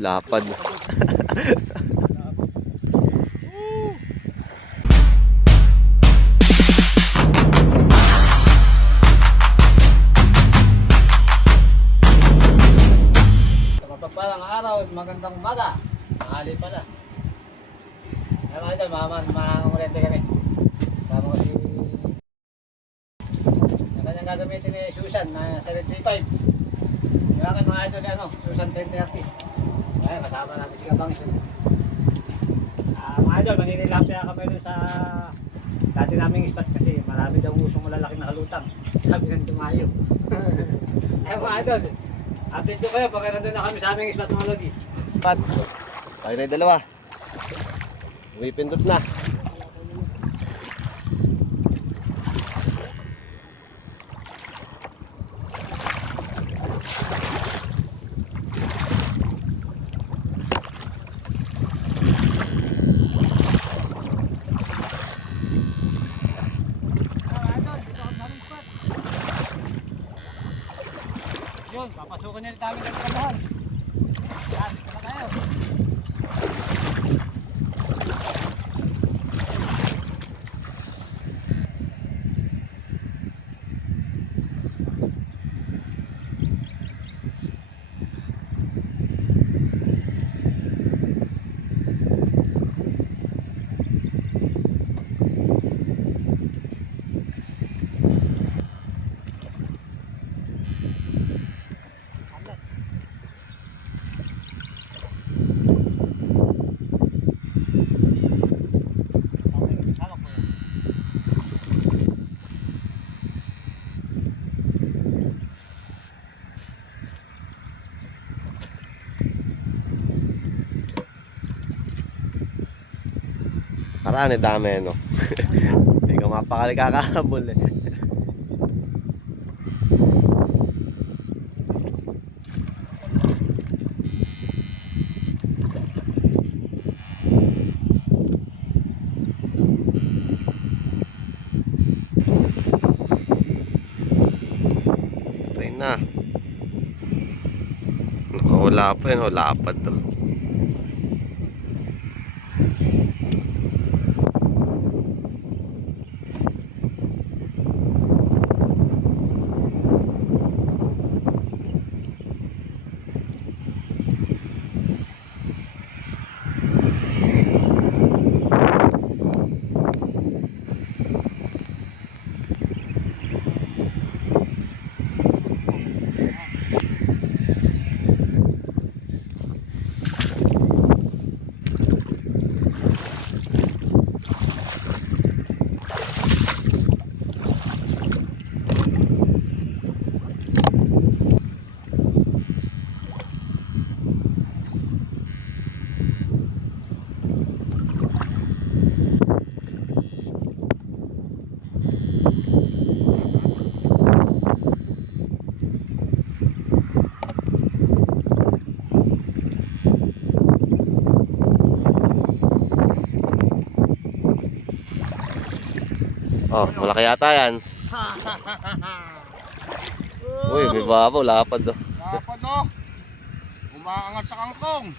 Lapad. Mapagpalang araw, magandang umaga. Mahali pala. Kaya mga idol, mamangurente kami. Kasama ko si... Ang kanyang gagamitin ni Susan na 735. Yung akin mga idol ni Susan 1030. Kaya kasama natin si Kabang. Mga idol, maninilapya kami doon sa dati naming spot kasi marami daw usong malalaki na halutang. Sabi ng Dumayo. Ay mga idol, update ko kayo pag nandun na kami sa aming spot mga lodi. Pat. Tayo na yung dalawa. Uwi pindot na. Yun, papasukan niya tayo ng kalahan. Yan, tala tayo. Paraan eh, dami no. Hindi ka mapakali kakahabol eh. Patay na. Nakawala pa yun, lapad to. Oh, malaki yata yan. Uy, may babaw, lapad do. Lapad no? Umaangat sa kangkong.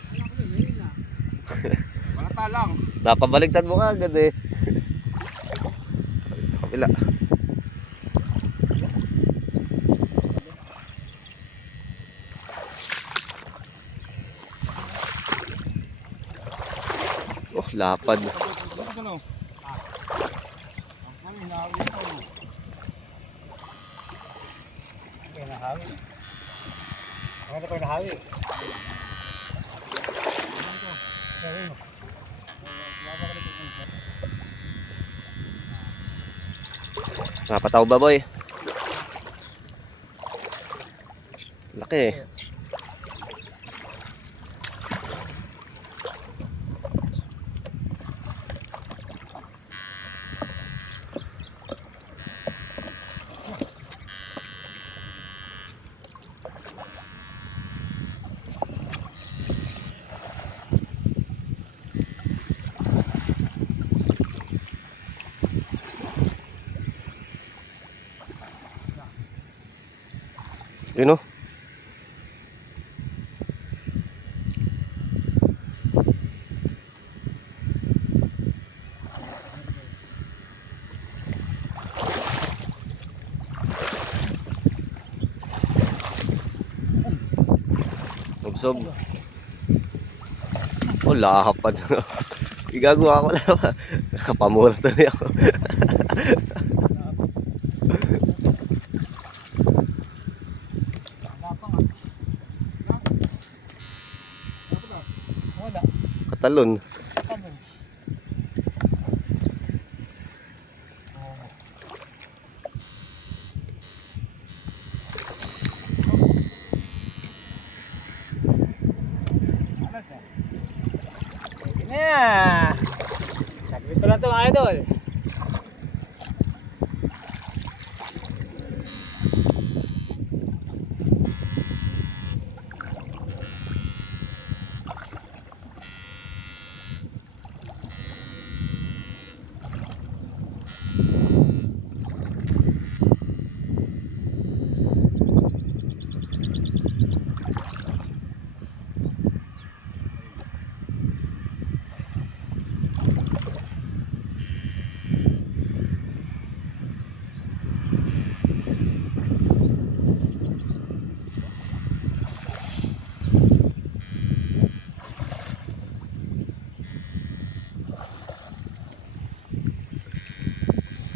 Malata lang. Napabaliktad mo ka agad eh. Kapila. Oh, lapad. Ano? Ang hinawi ito. Okay, nahawi. Maganda pa yung nahawi. Napataw ba boy? Laki eh. Yun o. Sob-sob. Oh, lahapad. Igagawa ko lang. Nakapamura tuloy ako. Tama pa nga. Wala. Katalon. Tama. Pwede na yan. Saglit ko lang ito mga idol.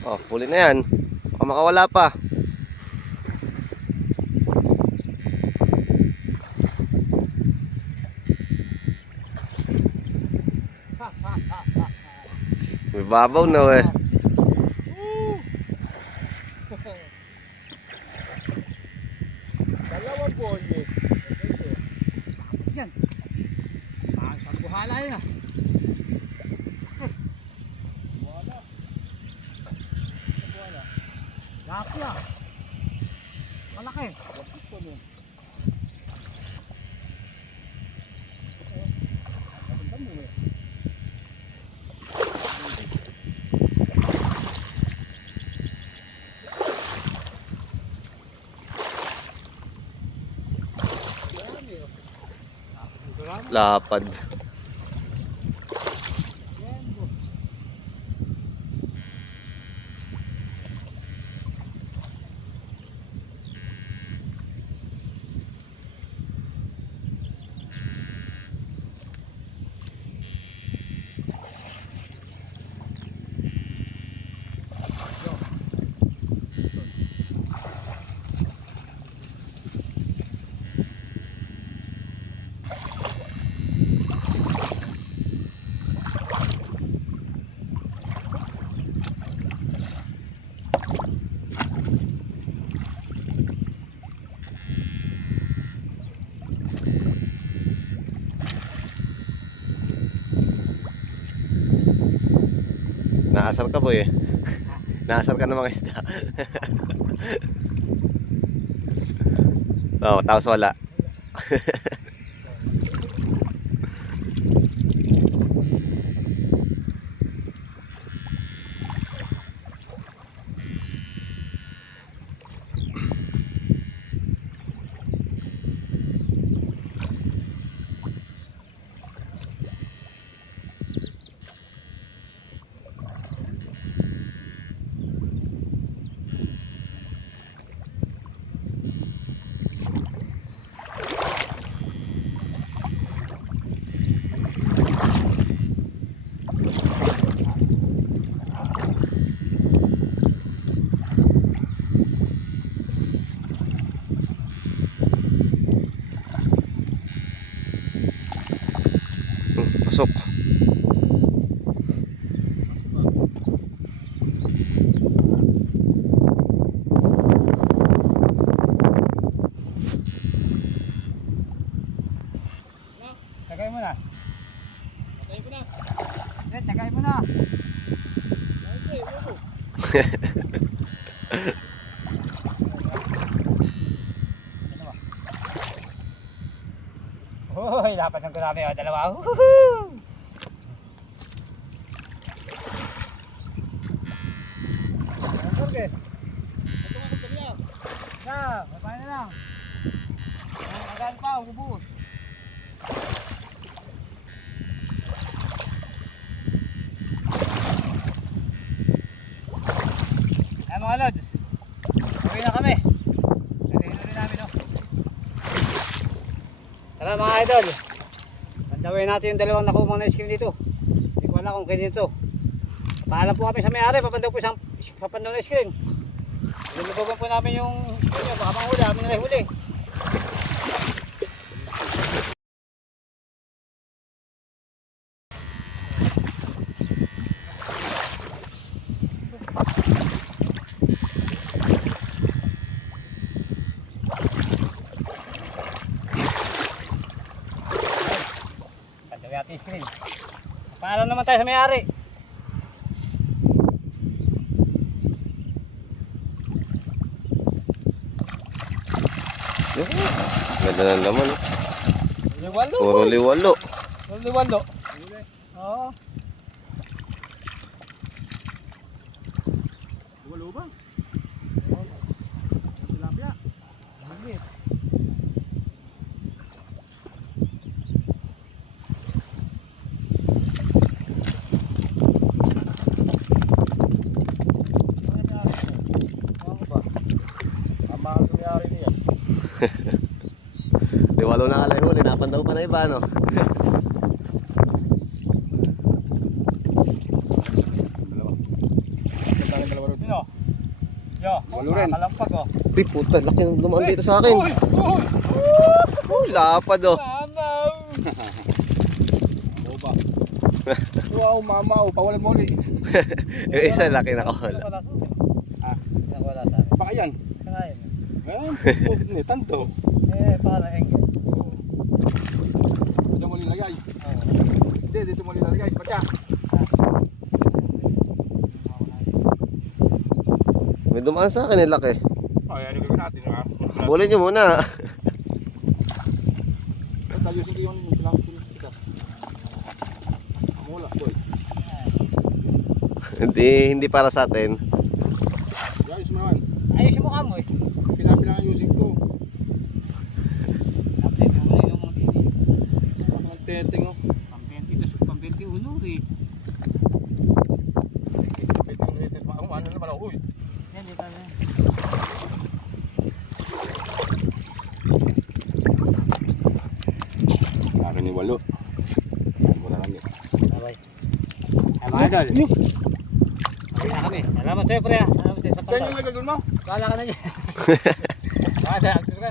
Oh, huli na yan. Baka makawala pa. May babaw na eh. Dalawang boye. Yan. Ang pagbuhala yun ah. Wala. Wala. Laki ah. Malaki. Gusto mo. Lapad. Naasar ka boy eh. Naasar ka ng mga isda. Oh, tapos wala. Pasok. Tagay mo na. Tagay mo na. Tagay mo na. Hoy, dapat ng gurami o dalawa. Woohoo! Okay. Ito nga kami na. Na, babay na lang. Agan pa, ubus. Ay mga lods, uwi na kami. Nandito na rin namin, no? Tara. Tara mga idol. Pandawin natin yung dalawang nakumang na screen dito. Hindi ko alam kung kanino to. Paalam po kami sa may-ari, papandaw po isang papandaw na screen. Lulubagan po namin yung screen nyo, baka manghuli, amin na huli. Pandaw natin yung screen. Paalam naman tayo sa may-ari. Ganda ng laman. Oh. Liwalo. Puro liwalo. Liwalo. Oo. Walo ba? Tilapia. Maliit. Tama ang nangyari niya. Liwalo na kalay huli. Napandaw pa na iba, no? Yo. Yo. Walo rin. Kalampag oh. Uy, puta. Laki ng dumaan dito sa akin. Uy, lapad, oh. Mamaw. Ano ba? Wow, mama, pawalan mo ulit. Yung isa, laki na kahol. Nakawala sa akin. Baka yan. Kanayan. Ngayon, tanto. Baka na engel. Dito mo nilagay. Hindi, dito mo nilagay. Pagka. May dumaan sa akin, yung laki. Ay, ano gawin natin, ha? Bulin nyo muna. Tayo sige yung pitas. Mula, boy. Hindi para sa atin. Ayos mo naman. Ayos yung mukha mo eh. Pinapila ayusin ko. Update mo muna yung mga dito. Ang teting, oh. Pambenti ulo eh. Ano naman, oh, uy. Yan, dito na. Akin ni Walo. Wala lang yun. Bye-bye. Ay mga idol. Okay na kami. Salamat sa'yo pre ah. Salamat sa'yo sa Yan pagkakas. yung nagagawin mo? Bahala ka na dyan.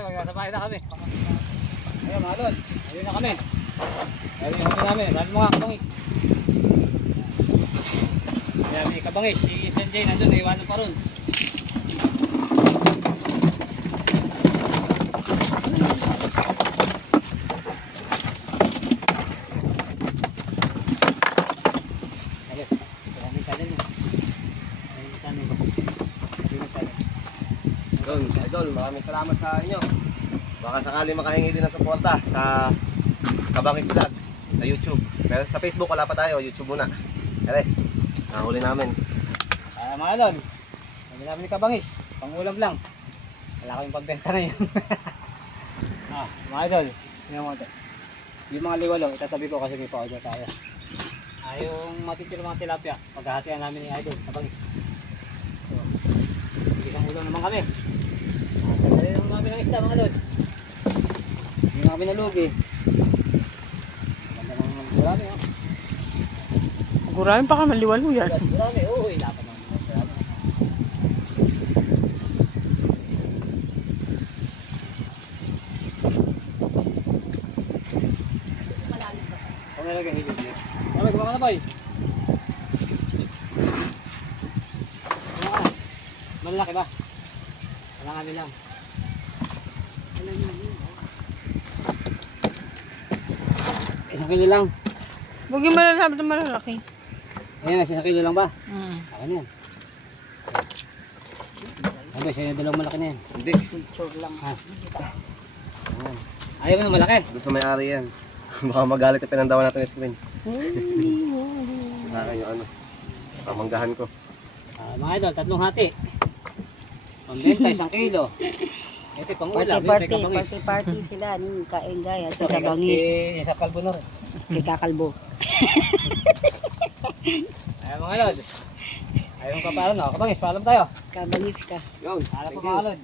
Magkasabay na kami. Ayun mga idol. Ayun na kami. Ayun yung kami namin. Sabi mo nga kabangis. Kaya may kabangis. Si Sanjay nandun. Iwanan pa ron. Ayun. Ito kami channel mo. Ayun yung channel mo. Ayun yung channel. Idol, maraming salamat sa inyo. Baka sakali makahingi din ng suporta sa Kabangis Vlogs sa YouTube. Pero sa Facebook wala pa tayo, YouTube muna. Kaya, nahuli namin. Mga idol. Sabi namin ni kabangis. Pangulam lang. Wala kaming pagbenta na yun. Mga idol. Tingnan mo ito. Yung mga liwalo, itatabi ko kasi may pa-order tayo. Yung matitira mga tilapia, paghahatian namin ni idol sa bangis. So, isang ulam naman kami. Dali naman namin ng isda mga idol. Hindi na kami nalugi. Ganda naman ng marami oh. Gurami pa ka maliwalo yan. Marami, oo, dapat naman. Marami. Kung nalagay hilig niya. Ano, gumawa na ba eh? Gumawa ka. Malaki ba? Wala kami lang. Isang kilo lang. Huwag yung malalaman na malalaki. Ayan, isang kilo lang ba? Akin yan. Sabi, siya yung dalawang malaki na yan. Hindi, Ha? Ayan. Ayaw mo ng malaki? doon sa may-ari yan. Baka magalit yung pinandawan natin yung screen. Sa akin yung ano, pamanggahan ko. Mga idol, 3 hati. Pambenta, 1 kilo. Ito pang ulam, Party sila ni Kaengay at sa Kabangis. Sa Calbonor. Kay Kakalbo. Ayan mga idol. Ayaw ka pa ano, kabangis, paalam tayo. Kabangis ka. Yun, Paalam thank pa you. mga idol.